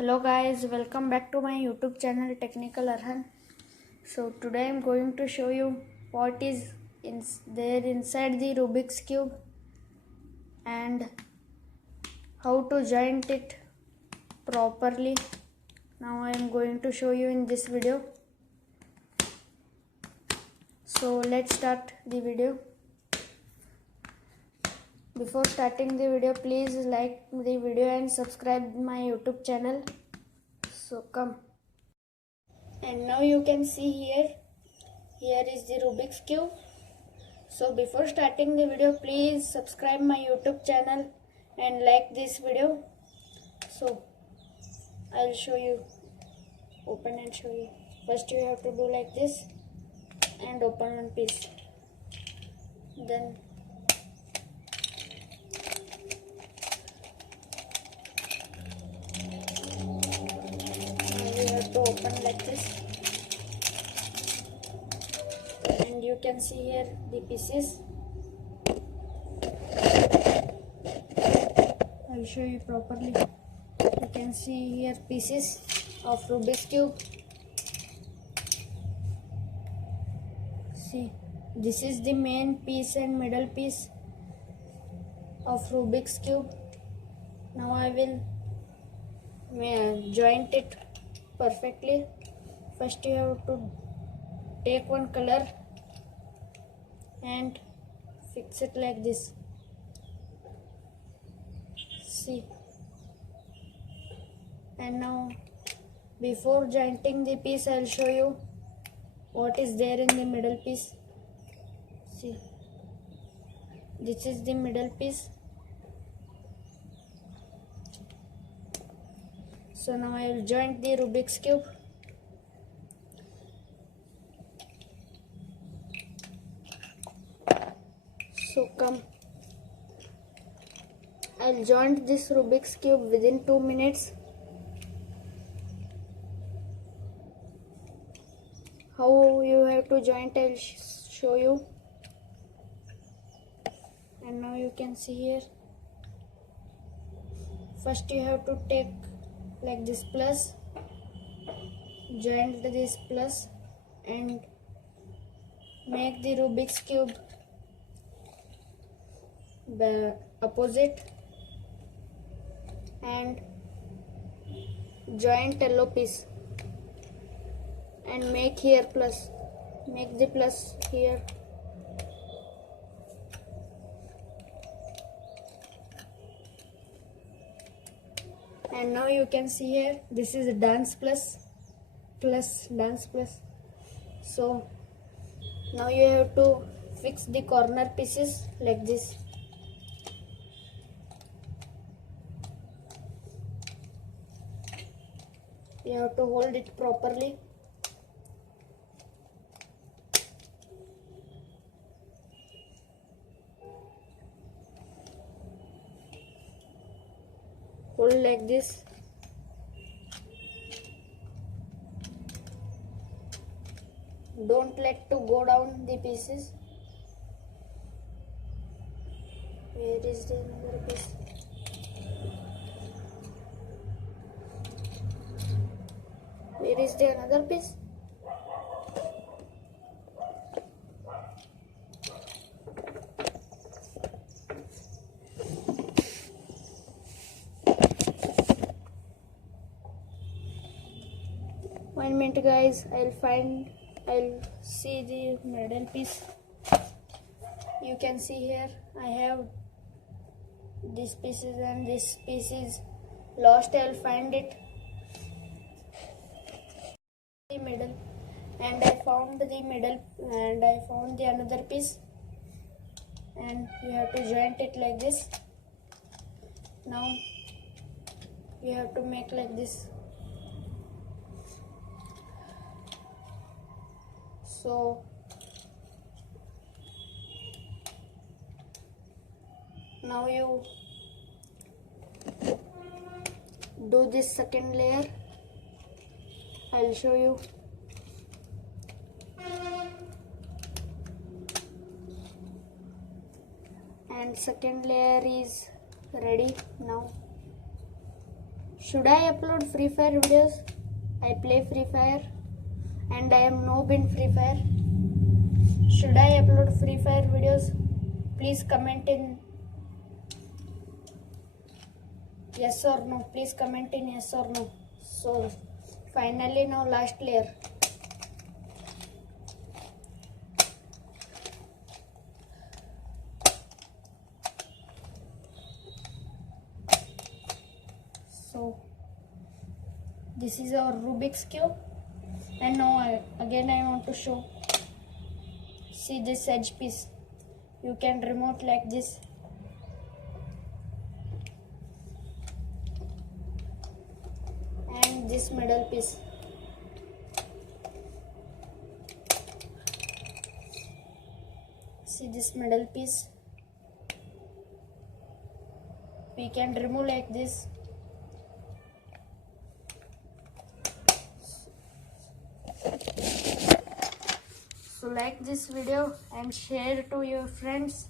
Hello guys, welcome back to my YouTube channel Technical Arhan. So today I am going to show you what is there inside the Rubik's cube and how to joint it properly. Now I am going to show you in this video. So let's start the video. Before starting the video, please like the video and subscribe my YouTube channel. So come. And now you can see here is the Rubik's cube. So before starting the video, please subscribe my YouTube channel and like this video. So I'll show you, open and show you. First you have to do like this and open one piece. Then you have to open like this, and you can see here the pieces. I'll show you properly. You can see here pieces of Rubik's cube. See, this is the main piece and middle piece of Rubik's cube. Now I will joint it perfectly. First you have to take one color and fix it like this. See, and now before jointing the piece, I'll show you what is there in the middle piece. See, this is the middle piece. So now I will joint the Rubik's cube. So come, I'll joint this Rubik's cube within 2 minutes. How you have to joint, I'll show you. And now you can see here. First you have to take like this plus, joint this plus and make the Rubik's cube the opposite, and joint yellow piece and make here plus, make the plus here. And now you can see here, this is a dance plus, dance plus. So now you have to fix the corner pieces like this. You have to hold it properly. Hold like this. Don't let to go down the pieces. Where is the another piece? Where is the another piece? One minute guys, I'll see the middle piece. You can see here I have these pieces and this piece is lost. I'll find it, the middle, and I found the middle and I found the another piece, and you have to joint it like this. Now you have to make like this. So now you do this second layer. I'll show you. And second layer is ready now. Should I upload Free Fire videos? I play Free Fire and I am noob in Free Fire. Should I upload Free Fire videos? Please comment in yes or no. Please comment in yes or no. So finally now last layer. So this is our Rubik's cube, and now I want to show. See this edge piece, you can remove like this, and this middle piece. See this middle piece, we can remove like this. So like this video and share to your friends.